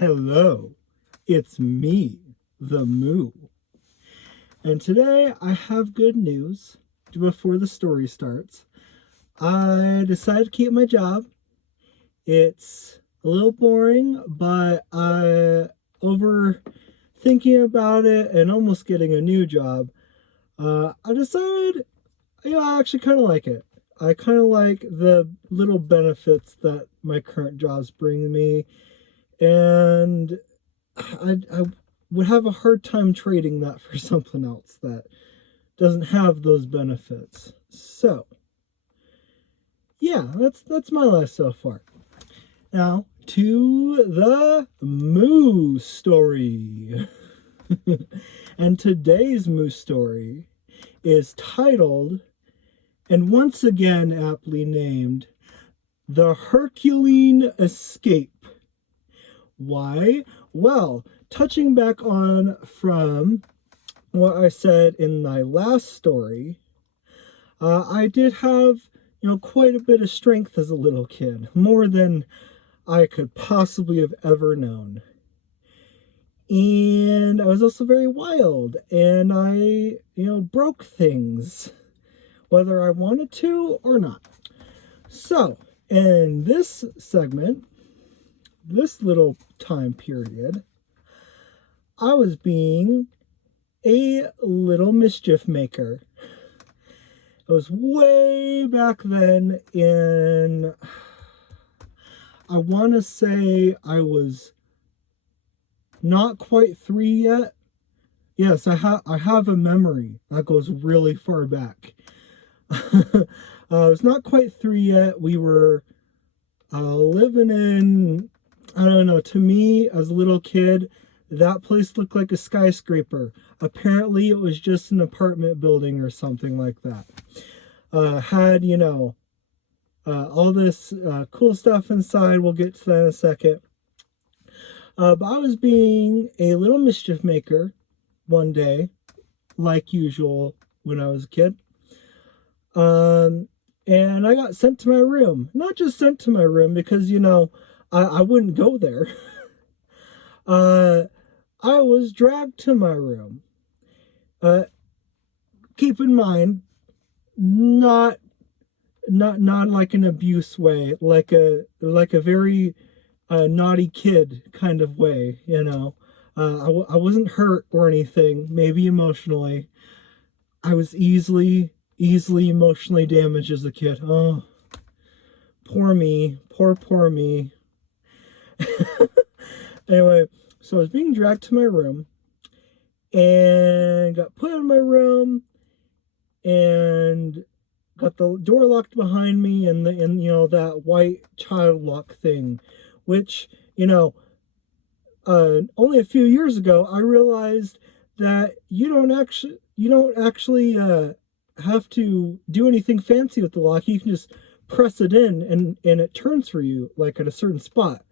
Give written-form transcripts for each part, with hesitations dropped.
Hello, it's me, the Moo. And today I have good news before the story starts. I decided to keep my job. It's a little boring, but over thinking about it and almost getting a new job, I decided, I actually kind of like it. I kind of like the little benefits that my current jobs bring me, and I would have a hard time trading that for something else that doesn't have those benefits. So, yeah, that's my life so far. Now, to the Moo story. And today's Moo story is titled, and once again aptly named, The Herculean Escape. Why? Well, touching back on from what I said in my last story, I did have, quite a bit of strength as a little kid, more than I could possibly have ever known. And I was also very wild, and I, broke things, whether I wanted to or not. So, in this segment, this little time period, I was being a little mischief maker. It was way back then I want to say I was not quite 3 yet. Yes, I have a memory that goes really far back. I was not quite 3 yet. We were living in, I don't know, to me as a little kid, that place looked like a skyscraper. Apparently it was just an apartment building or something like that. Had, all this cool stuff inside. We'll get to that in a second. But I was being a little mischief maker one day, like usual when I was a kid. And I got sent to my room. Not just sent to my room because, I wouldn't go there. I was dragged to my room. Keep in mind, not like an abuse way, like a very naughty kid kind of way, I wasn't hurt or anything, maybe emotionally. I was easily emotionally damaged as a kid. Oh, poor me, poor me. Anyway, so I was being dragged to my room and got put in my room and got the door locked behind me and that white child lock thing, which, only a few years ago I realized that you don't actually have to do anything fancy with the lock. You can just press it in and it turns for you, like at a certain spot.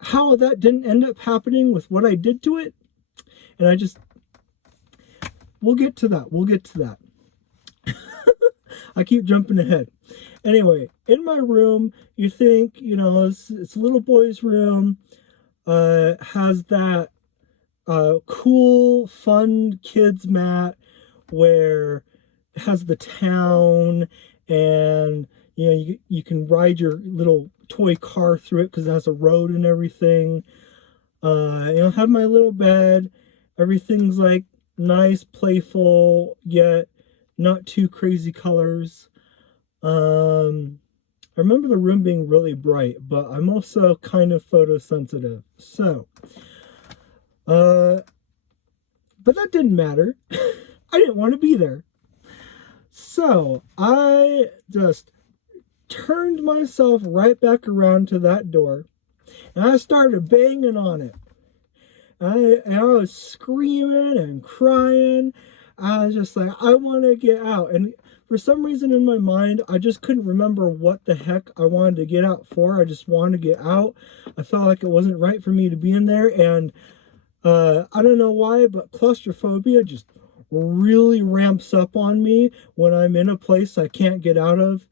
How that didn't end up happening with what I did to it, and we'll get to that. I keep jumping ahead. Anyway, in my room, you think, it's a little boy's room, has that cool, fun kids mat where it has the town, and, you can ride your little toy car through it because it has a road and everything. Have my little bed. Everything's like nice, playful, yet not too crazy colors. I remember the room being really bright, but I'm also kind of photosensitive. So, but that didn't matter. I didn't want to be there. So I just turned myself right back around to that door and I started banging on it. I was screaming and crying. I was just like, I want to get out. And for some reason in my mind, I just couldn't remember what the heck I wanted to get out for. I just wanted to get out. I felt like it wasn't right for me to be in there. And I don't know why, but claustrophobia just really ramps up on me when I'm in a place I can't get out of.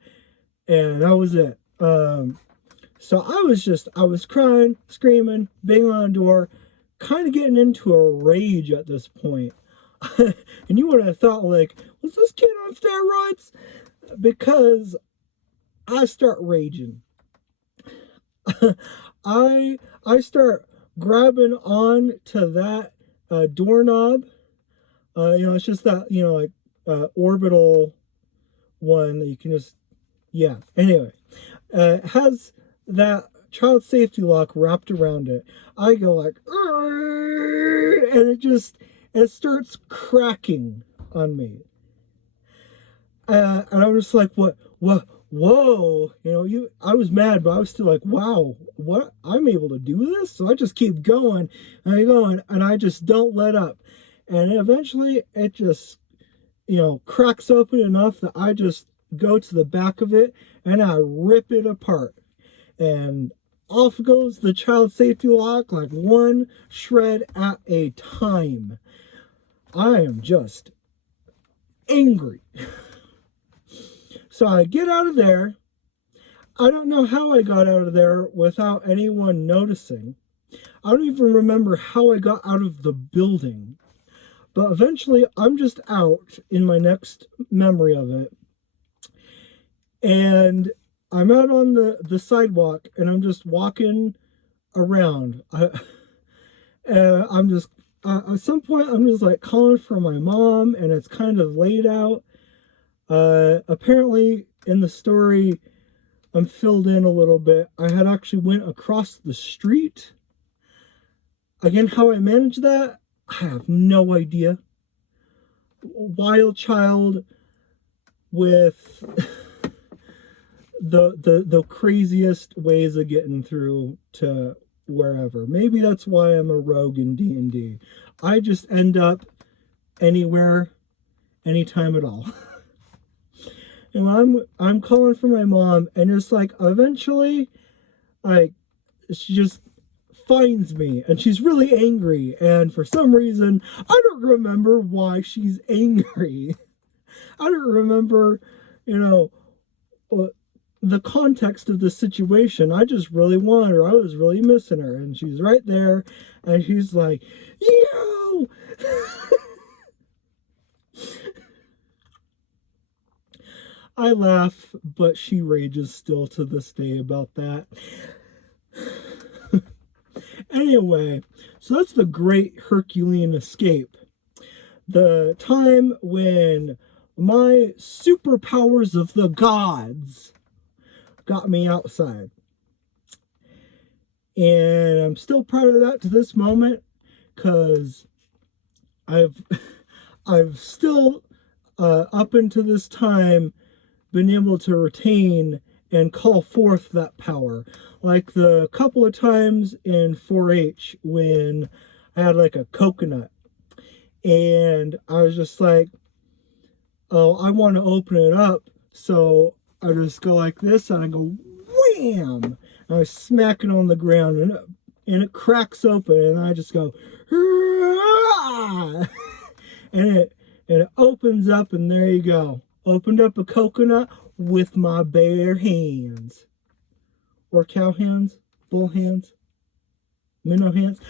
And that was it. So I was crying, screaming, banging on the door, kind of getting into a rage at this point. And you would have thought, like, was this kid on steroids? Because I start raging. I start grabbing on to that doorknob. It's just that, like orbital one that you can just, yeah. Anyway, it has that child safety lock wrapped around it. I go like, and it starts cracking on me. And I'm just like, what, whoa, I was mad, but I was still like, wow, what, I'm able to do this? So I just keep going, and I just don't let up. And eventually it just, cracks open enough that I just go to the back of it and I rip it apart. And off goes the child safety lock like one shred at a time. I am just angry. So I get out of there. I don't know how I got out of there without anyone noticing. I don't even remember how I got out of the building. But eventually I'm just out in my next memory of it. And I'm out on the sidewalk and I'm just walking around. I'm just, at some point I'm just like calling for my mom and it's kind of late out. Apparently in the story, I'm filled in a little bit. I had actually went across the street. Again, how I managed that, I have no idea. Wild child with the craziest ways of getting through to wherever. Maybe that's why I'm a rogue in D&D. I just end up anywhere, anytime at all. And I'm calling for my mom, and it's like eventually, like, she just finds me, and she's really angry. And for some reason, I don't remember why she's angry. I don't remember, the context of the situation. I just really want her. I was really missing her, and she's right there, and she's like, "You." I laugh, but she rages still to this day about that. Anyway, so that's the great Herculean escape. The time when my superpowers of the gods got me outside. And I'm still proud of that to this moment, because I've still up until this time been able to retain and call forth that power. Like the couple of times in 4-H when I had like a coconut and I was just like, oh, I want to open it up. So I just go like this and I go wham, and I smack it on the ground and it cracks open and I just go and it opens up, and there you go. Opened up a coconut with my bare hands. Or cow hands, bull hands, minnow hands.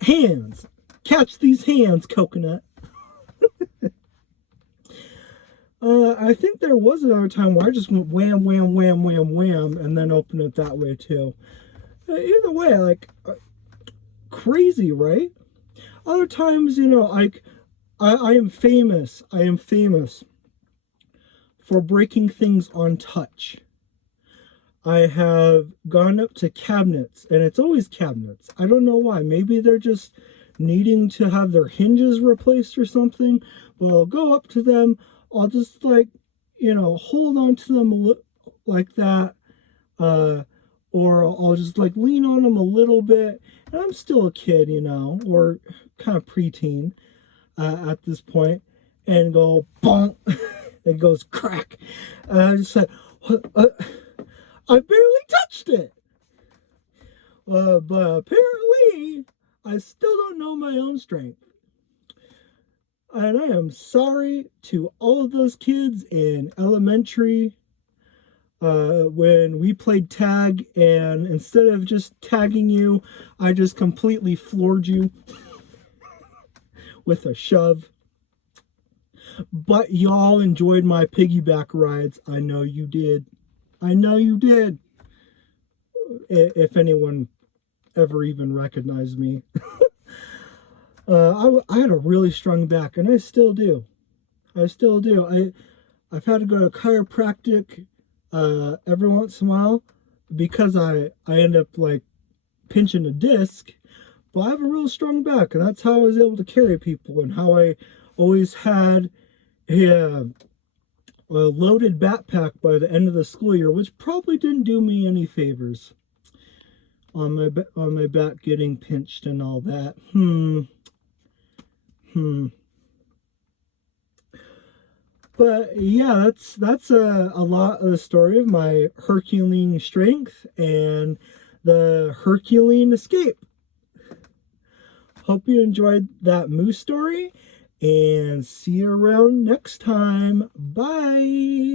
Hands. Catch these hands, coconut. I think there was another time where I just went wham, wham, wham, wham, wham, and then opened it that way too. Either way, like, crazy, right? Other times, like, I am famous. I am famous for breaking things on touch. I have gone up to cabinets, and it's always cabinets. I don't know why. Maybe they're just needing to have their hinges replaced or something. But I'll go up to them. I'll just, like, hold on to them like that. Or I'll just, like, lean on them a little bit. And I'm still a kid, or kind of preteen at this point. And go, bonk. It goes crack. And I just said, I barely touched it. But apparently, I still don't know my own strength. And I am sorry to all of those kids in elementary. when we played tag, and instead of just tagging you, I just completely floored you with a shove. But y'all enjoyed my piggyback rides. I know you did. I know you did. If anyone ever even recognized me. I had a really strong back, and I still do. I still do. I've had to go to chiropractic every once in a while because I end up like pinching a disc. But I have a real strong back, and that's how I was able to carry people, and how I always had a loaded backpack by the end of the school year, which probably didn't do me any favors on my back getting pinched and all that. But yeah, that's a lot of the story of my Herculean strength and the Herculean escape. Hope you enjoyed that moose story, and see you around next time. Bye.